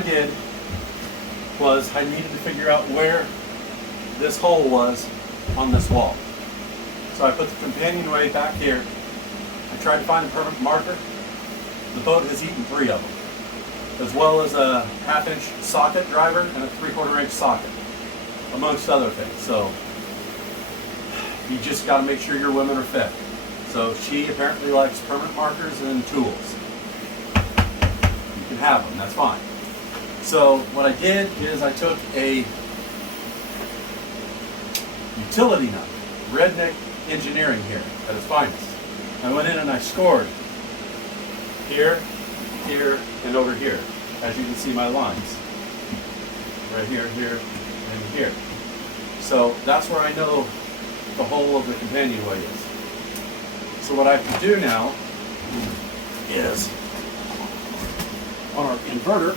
I did was I needed to figure out where this hole was on this wall. So I put the companionway back here. I tried to find a permanent marker. The boat has eaten 3 of them, as well as a 1/2-inch socket driver and a 3/4 inch socket, amongst other things. So you just got to make sure your women are fed. So she apparently likes permanent markers and tools. You can have them, that's fine. So what I did is I took a utility knife, redneck engineering here at its finest. I went in and I scored here, here, and over here. As you can see my lines. Right here, here, and here. So that's where I know the whole of the companionway is. So what I have to do now is, on our inverter,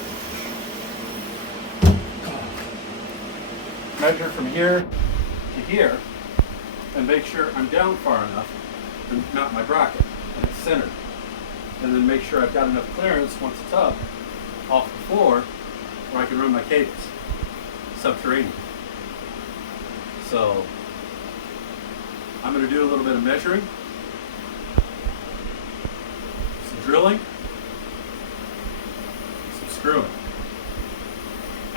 measure from here to here and make sure I'm down far enough to mount my bracket and it's centered. And then make sure I've got enough clearance once it's up off the floor where I can run my cables subterranean. So I'm going to do a little bit of measuring, some drilling, some screwing.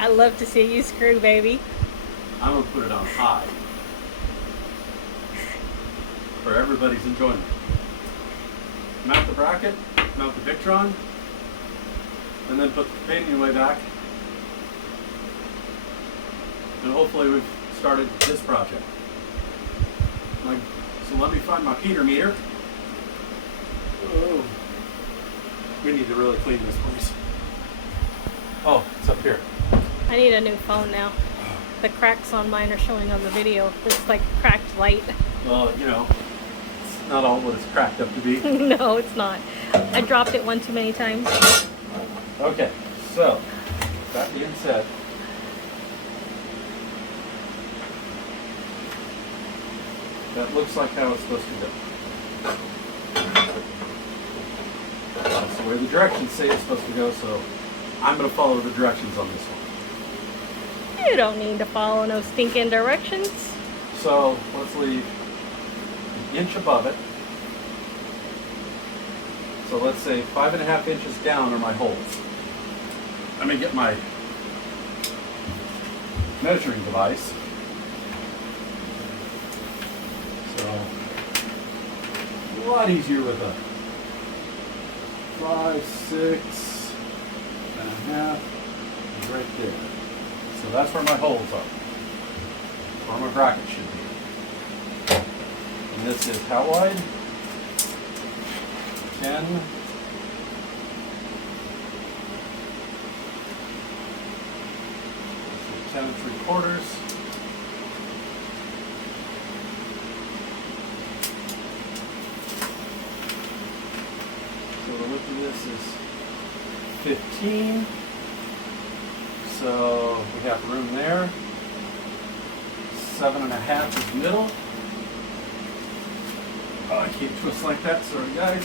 I love to see you screw, baby. I'm going to put it on high for everybody's enjoyment. Mount the bracket, mount the Victron, and then put the companionway back. And hopefully we've started this project. So let me find my Peter meter. Oh, we need to really clean this place. Oh, it's up here. I need a new phone now. The cracks on mine are showing on the video. It's like cracked light. Well, you know, it's not all what it's cracked up to be. No, it's not. I dropped it one too many times. Okay, so that being said, that looks like how it's supposed to go. That's the way the directions say it's supposed to go, so I'm going to follow the directions on this one. You don't need to follow no stinking directions. So let's leave an inch above it. So let's say 5.5 inches down are my holes. Let me get my measuring device. So a lot easier with a 5, 6.5 is right there. So that's where my holes are. Where my bracket should be. And this is how wide? 10. So 10 3/4. So the width of this is 15. So we have room there. 7.5 is the middle. Oh, I can't twist like that, sorry guys.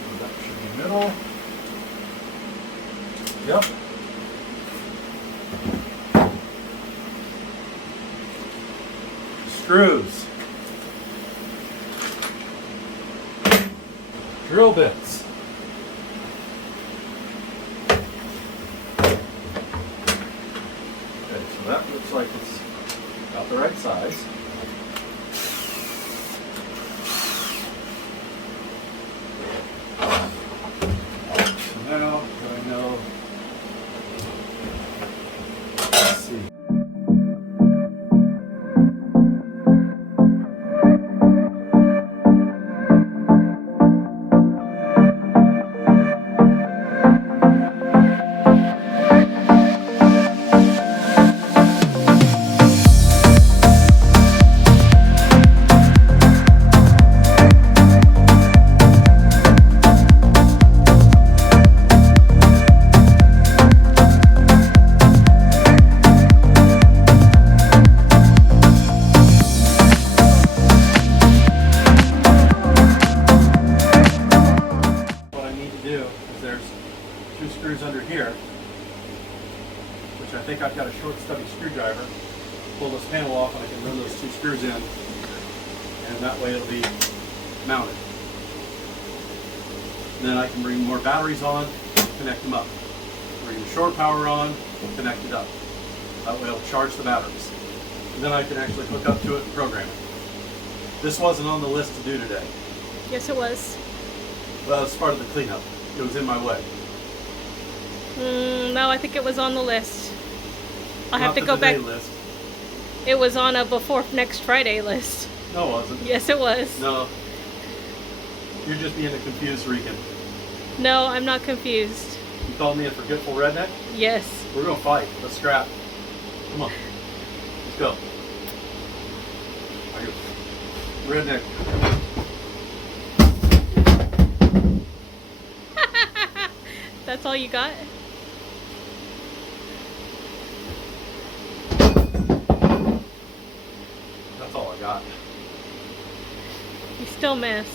So that should be middle. Yep. Screws. Drill bits. Okay, so that looks like it's about the right size. So now, do I know? Let's see. screws under here, which I think I've got a short stubby screwdriver. Pull this panel off and I can run those 2 screws in, and that way it'll be mounted. And then I can bring more batteries on, connect them up. Bring the shore power on, connect it up. That way it'll charge the batteries. And then I can actually hook up to it and program it. This wasn't on the list to do today. Yes, it was. Well, it's part of the cleanup. It was in my way. No, I think it was on the list. I'll have Not to the go back. today list. It was on a before next Friday list. No, it wasn't. Yes, it was. No. You're just being a confused Rican. No, I'm not confused. You called me a forgetful redneck? Yes. We're gonna fight. Let's scrap. Come on. Let's go. I go. Redneck. That's all you got? That's all I got. You still missed.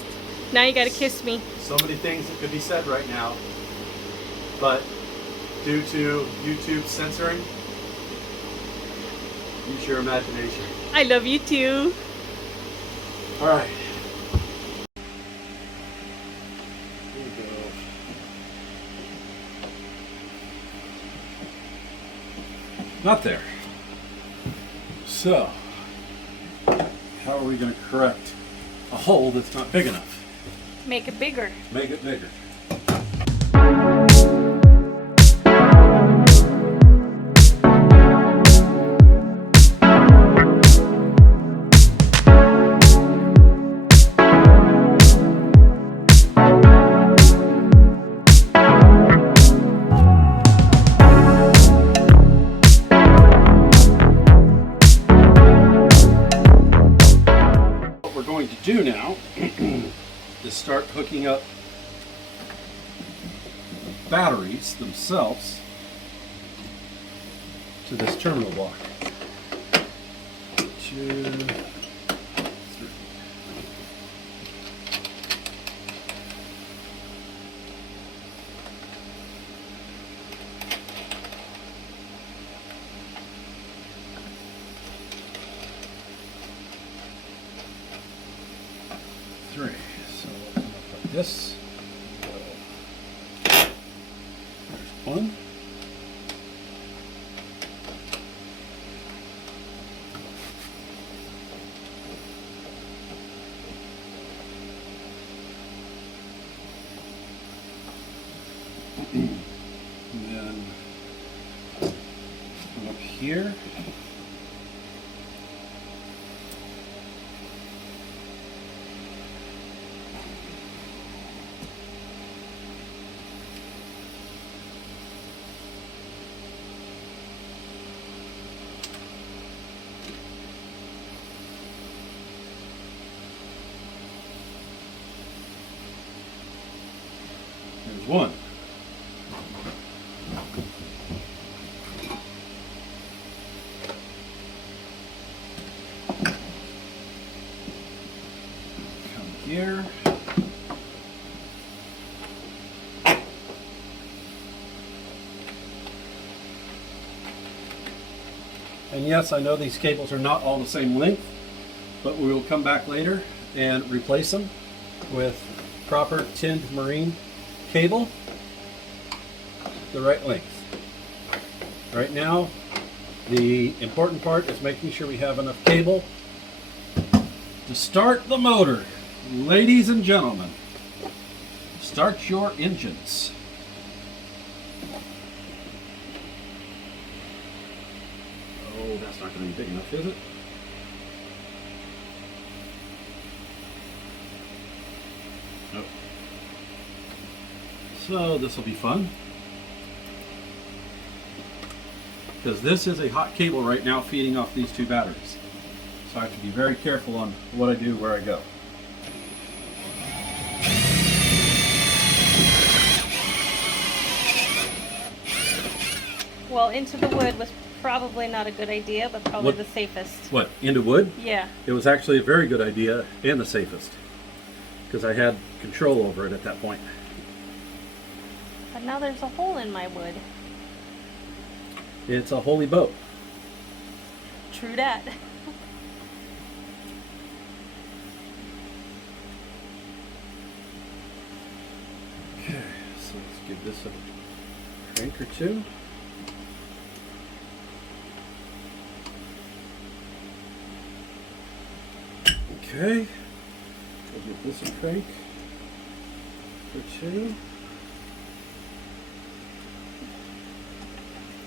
Now you gotta kiss me. So many things that could be said right now, but due to YouTube censoring, use your imagination. I love you too. All right. Here we go. Not there. So, how are we going to correct a hole that's not big enough? Make it bigger. Make it bigger. What we're going to do now is start hooking up batteries themselves to this terminal block. 2, 3. So we'll come up like this. There's one. And then come up here. There's one. Come here. And yes, I know these cables are not all the same length, but we will come back later and replace them with proper tinned marine cable the right length. Right now, the important part is making sure we have enough cable to start the motor. Ladies and gentlemen, start your engines. Oh, that's not going to be big enough, is it? Nope. So this will be fun, because this is a hot cable right now feeding off these 2 batteries. So I have to be very careful on what I do, where I go. Well, into the wood was probably not a good idea, but probably What? the safest. What, into wood? Yeah. It was actually a very good idea and the safest, because I had control over it at that point. But now there's a hole in my wood. It's a holy boat. True that. Okay, so let's give this a crank or two. Okay, we'll give this a crank or two.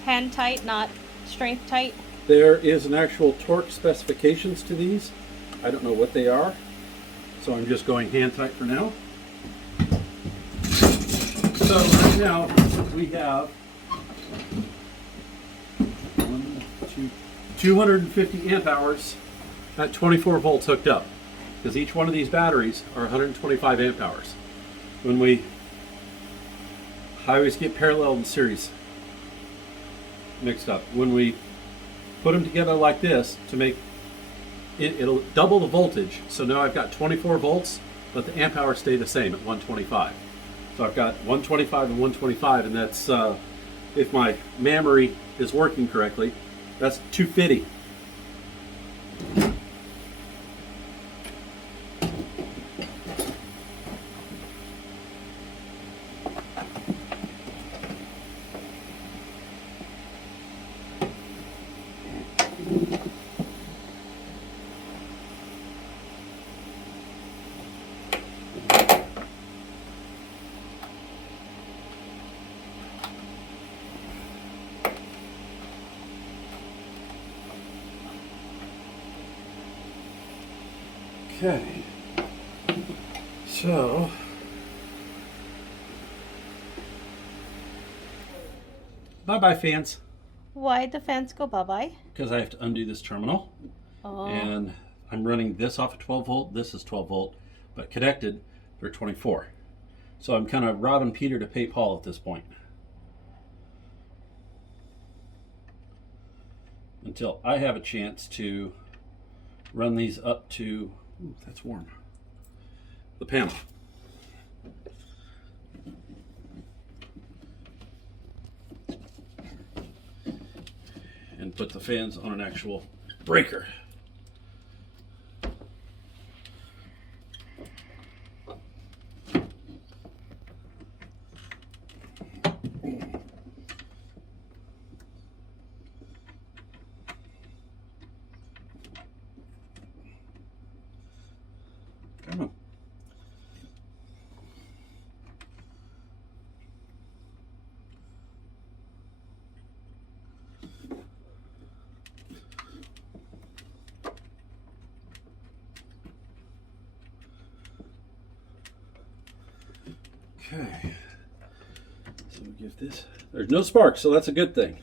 Hand tight, not strength tight. There is an actual torque specifications to these. I don't know what they are, so I'm just going hand tight for now. So right now we have 250 amp hours at 24 volts hooked up, because each one of these batteries are 125 amp hours. I always get parallel and series mixed up. When we put them together like this to make it'll double the voltage. So now I've got 24 volts, but the amp hours stay the same at 125. So I've got 125 and 125, and that's if my memory is working correctly, that's 250. Okay, so bye-bye fans. Why'd the fence go bye-bye? Because I have to undo this terminal. Oh. And I'm running this off of 12 volt, this is 12 volt, but connected they're 24. So I'm kind of robbing Peter to pay Paul at this point. Until I have a chance to run these up to, ooh, that's warm, the panel. And put the fans on an actual breaker. Come on. Okay, so we give this, there's no sparks, so that's a good thing.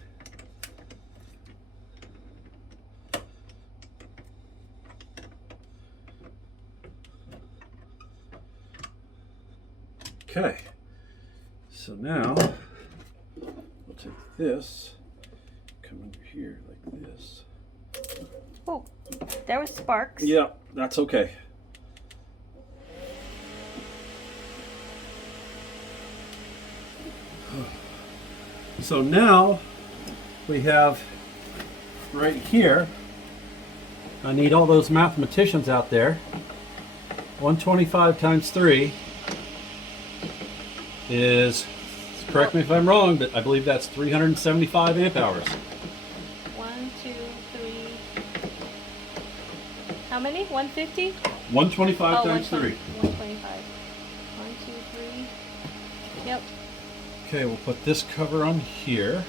Okay, so now we'll take this, come under here like this. Oh, there was sparks. Yeah, that's okay. So now we have right here, I need all those mathematicians out there. 125 times 3 is, correct me if I'm wrong, but I believe that's 375 amp hours. 1, 2, 3. How many? 150? 125 times 3. 125. 1, 2, 3. Yep. Okay, we'll put this cover on here.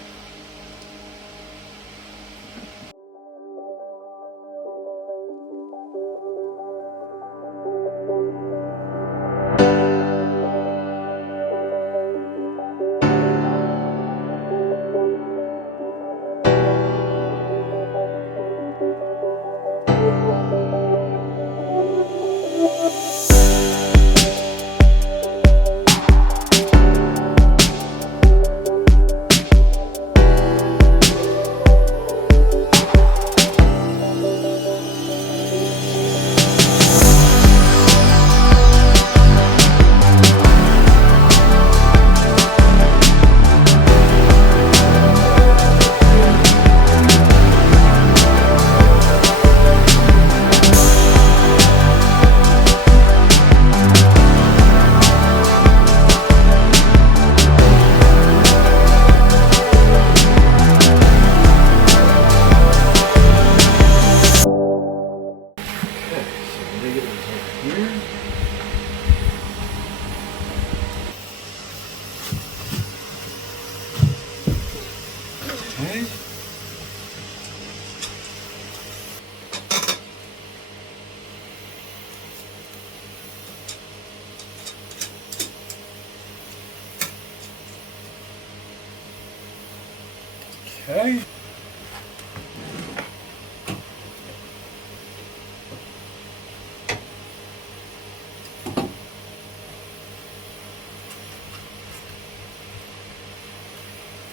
Okay.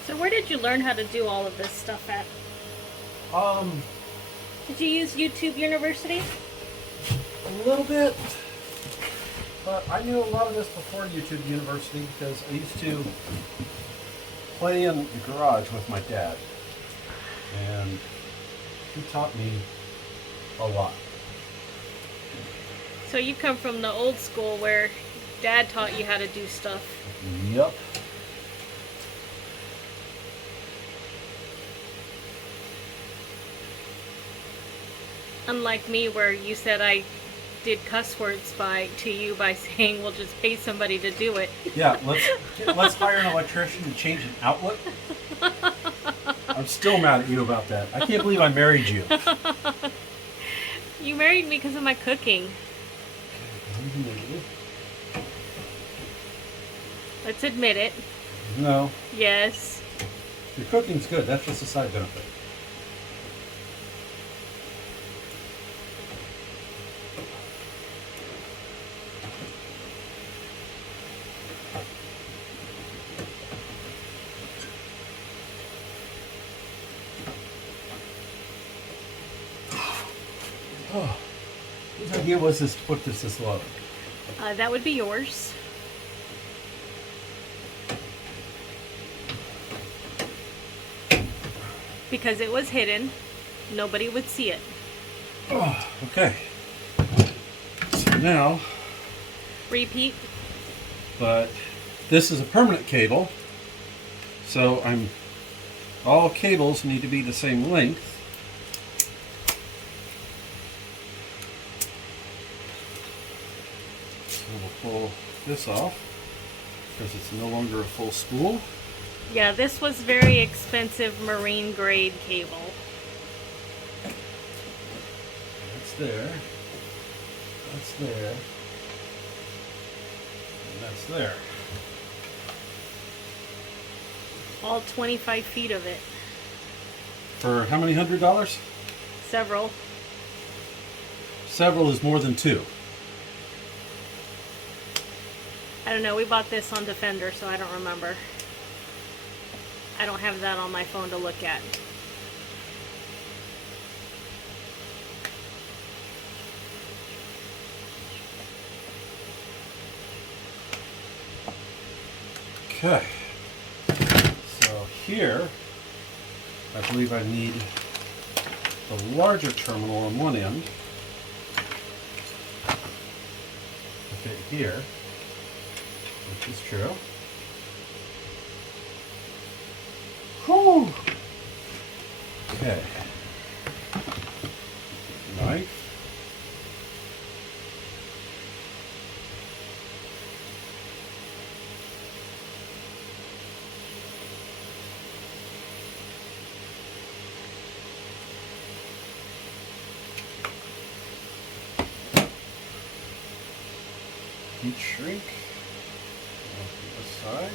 So where did you learn how to do all of this stuff at? Did you use YouTube University? A little bit. But I knew a lot of this before YouTube University because I used to play in the garage with my dad. And he taught me a lot. So you come from the old school where Dad taught you how to do stuff. Yep. Unlike me, where you said I did cuss words to you by saying we'll just pay somebody to do it. Yeah, let's hire an electrician to change an outlet. I'm still mad at you about that. I can't believe I married you. You married me because of my cooking. Let's admit it. No. Yes. Your cooking's good. That's just a side benefit. Oh, whose idea was this to put this low? That would be yours. Because it was hidden, nobody would see it. Oh, okay. So now, Repeat. but this is a permanent cable, so all cables need to be the same length. So we'll pull this off because it's no longer a full spool. Yeah, this was very expensive marine grade cable. That's there. That's there. And that's there. All 25 feet of it. For how many $100? Several. Several is more than two. I don't know, we bought this on Defender, so I don't remember. I don't have that on my phone to look at. Okay. So here, I believe I need the larger terminal on one end to fit here, which is true. Whew. Okay. Knife. Heat shrink. On this side.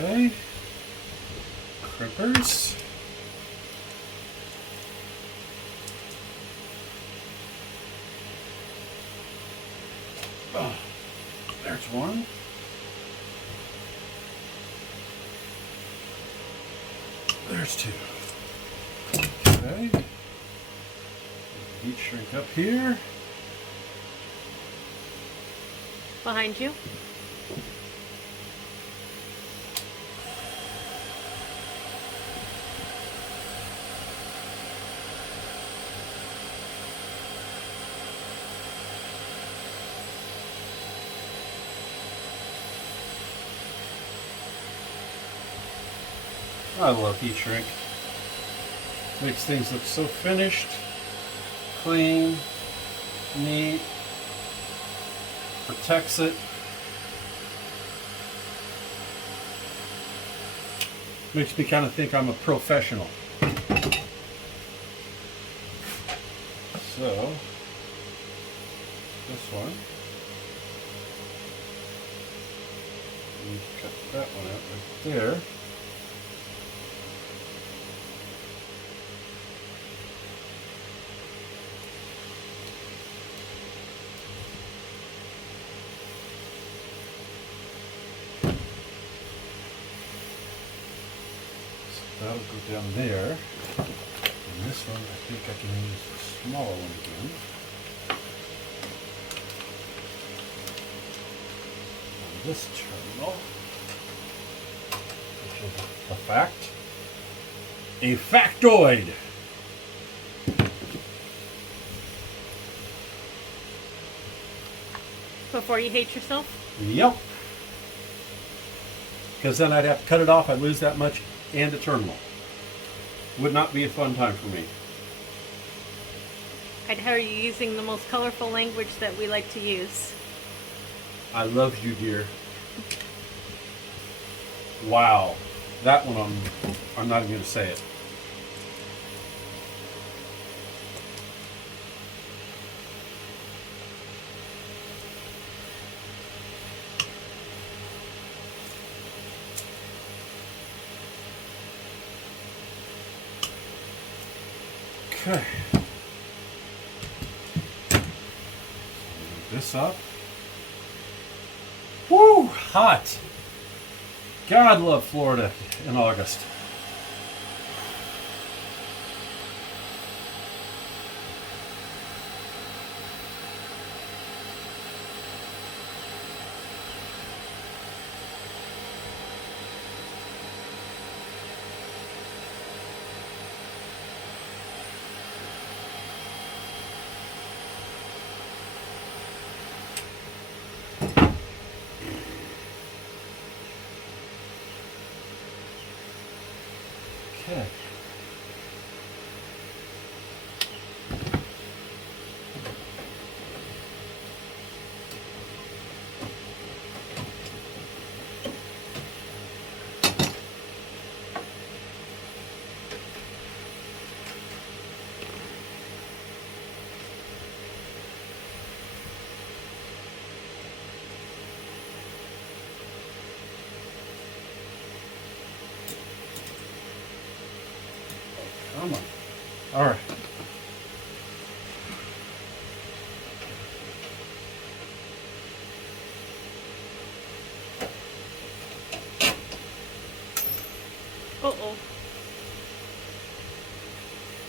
Okay, crimpers. Oh, there's one. There's two. Okay. Heat shrink up here. Behind you. I love heat shrink. Makes things look so finished, clean, neat, protects it. Makes me kind of think I'm a professional. So, this one, you cut that one out right there. That'll go down there. And this one, I think I can use the smaller one again. On this terminal, which is a fact. A factoid! Before you hate yourself? Yep. Because then I'd have to cut it off, I'd lose that much and the terminal. Would not be a fun time for me. I'd hear you using the most colorful language that we like to use. I love you, dear. Wow. That one I'm not even going to say it. Okay. Move this up. Woo! Hot. God love Florida in August. Okay. Come on. All right. Uh-oh.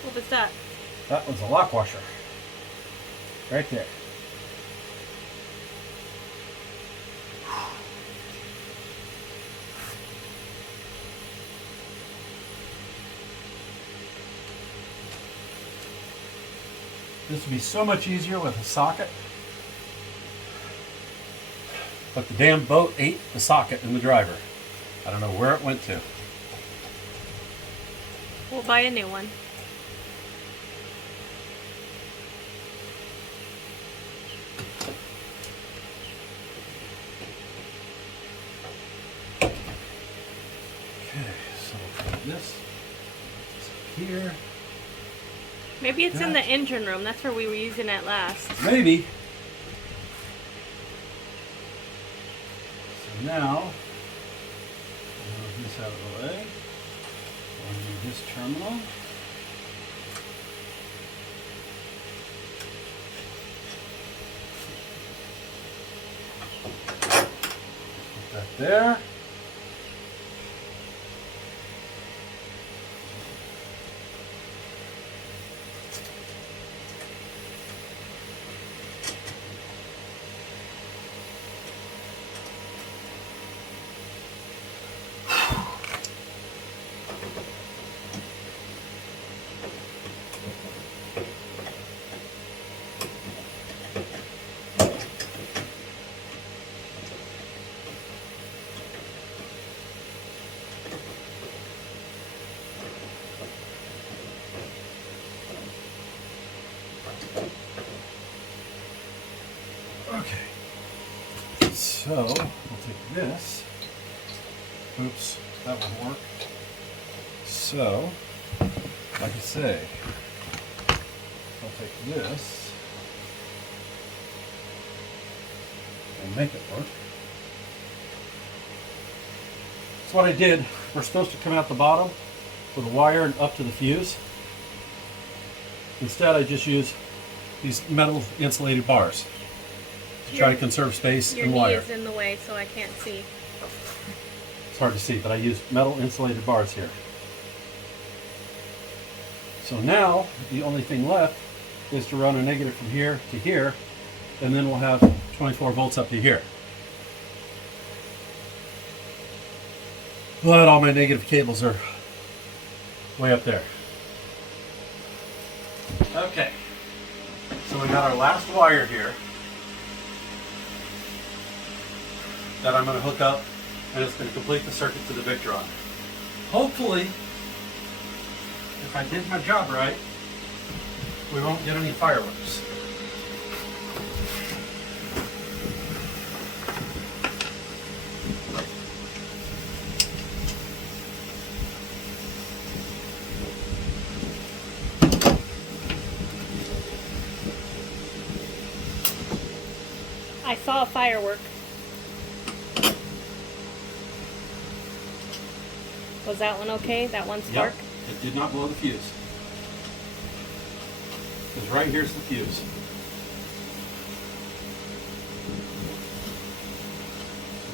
What was that? That was a lock washer. Right there. This would be so much easier with a socket. But the damn boat ate the socket in the driver. I don't know where it went to. We'll buy a new one. Okay, so we'll put this here. Maybe it's in the engine room. That's where we were using it last. Maybe. So now, move this out of the way. I'll do this terminal. Put that there. Okay, so we'll take this. Oops, that won't work. So, like I say, I'll take this and make it work. So what I did, we're supposed to come out the bottom with a wire and up to the fuse. Instead, I just use these metal insulated bars to try to conserve space and wire. Your knee is in the way, so I can't see. It's hard to see, but I use metal insulated bars here. So now, the only thing left is to run a negative from here to here, and then we'll have 24 volts up to here. But all my negative cables are way up there. Okay, so we got our last wire here that I'm going to hook up, and it's going to complete the circuit to the Victron. Hopefully, if I did my job right, we won't get any fireworks. I saw a firework. Was that one okay? That one spark? Yep, it did not blow the fuse. Because right here's the fuse.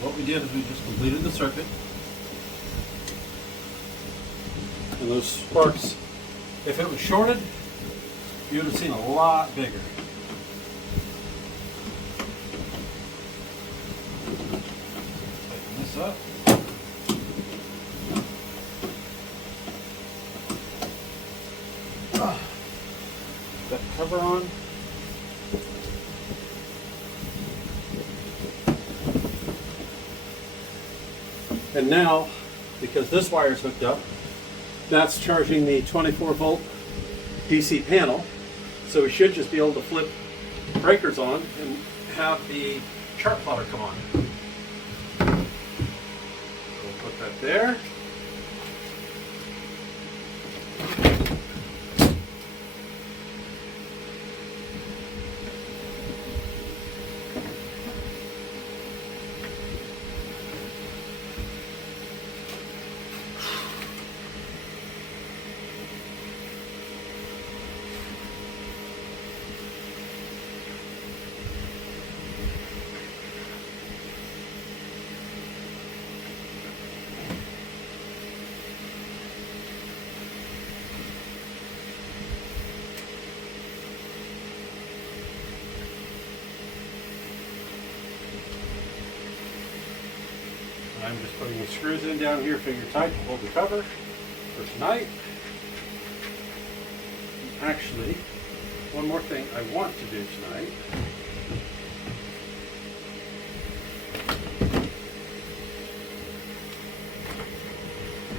What we did is we just completed the circuit. And those sparks, if it was shorted, you would have seen a lot bigger. Tighten this up. That cover on. And now, because this wire is hooked up, that's charging the 24 volt DC panel. So we should just be able to flip breakers on and have the chart plotter come on. We'll put that there. I'm just putting the screws in down here, finger tight, to hold the cover for tonight. Actually, one more thing I want to do tonight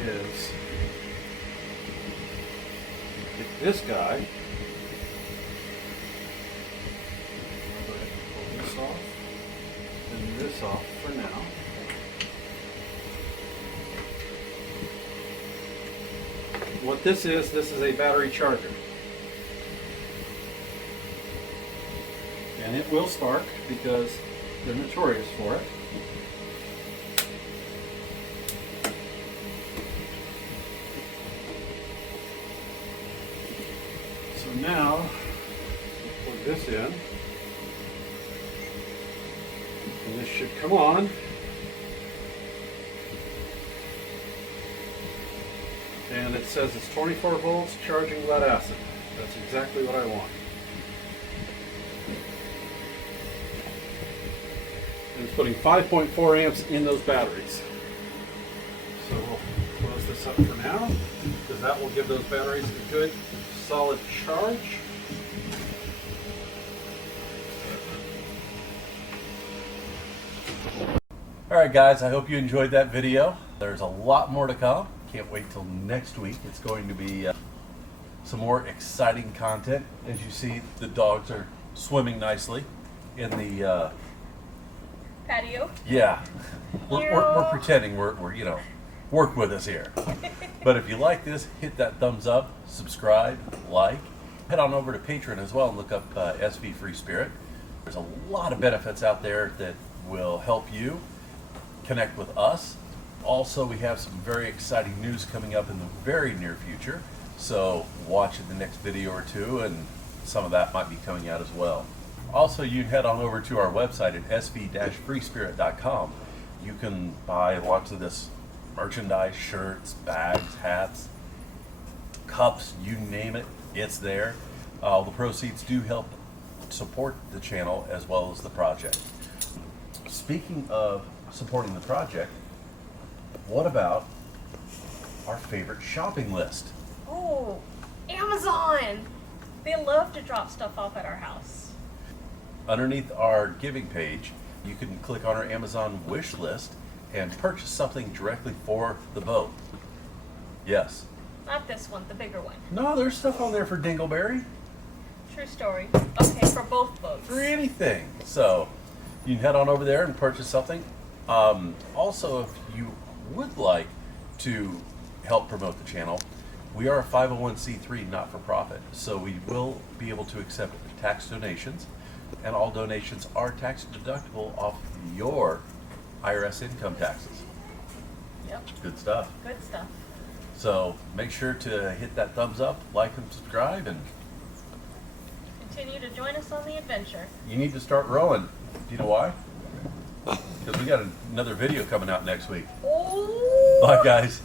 is get this guy. I'll go ahead and pull this off and this off for now. What this is a battery charger. And it will spark because they're notorious for it. So now, we'll plug this in. And this should come on. And it says it's 24 volts charging lead acid. That's exactly what I want. And it's putting 5.4 amps in those batteries. So we'll close this up for now, because that will give those batteries a good solid charge. Alright guys, I hope you enjoyed that video. There's a lot more to come. Can't wait till next week. It's going to be some more exciting content. As you see, the dogs are swimming nicely in the patio. yeah. We're pretending we're work with us here. But if you like this, hit that thumbs up, subscribe, like. Head on over to Patreon as well and look up SV Free Spirit. There's a lot of benefits out there that will help you connect with us. Also, we have some very exciting news coming up in the very near future. So watch in the next video or two, and some of that might be coming out as well. Also, you can head on over to our website at sv-freespirit.com. You can buy lots of this merchandise, shirts, bags, hats, cups, you name it, it's there. All the proceeds do help support the channel as well as the project. Speaking of supporting the project, what about our favorite shopping list? Oh, Amazon! They love to drop stuff off at our house. Underneath our giving page, you can click on our Amazon wish list and purchase something directly for the boat. Yes. Not this one, the bigger one. No, there's stuff on there for Dingleberry. True story. Okay, for both boats. For anything. So you can head on over there and purchase something. Also, if you would like to help promote the channel, we are a 501c3 not-for-profit, so we will be able to accept tax donations, and all donations are tax deductible off your IRS income taxes. Yep. Good stuff. Good stuff. So make sure to hit that thumbs up, like and subscribe, and Continue to join us on the adventure. you need to start rowing. Do you know why? Because we got another video coming out next week. Oh! Bye, guys.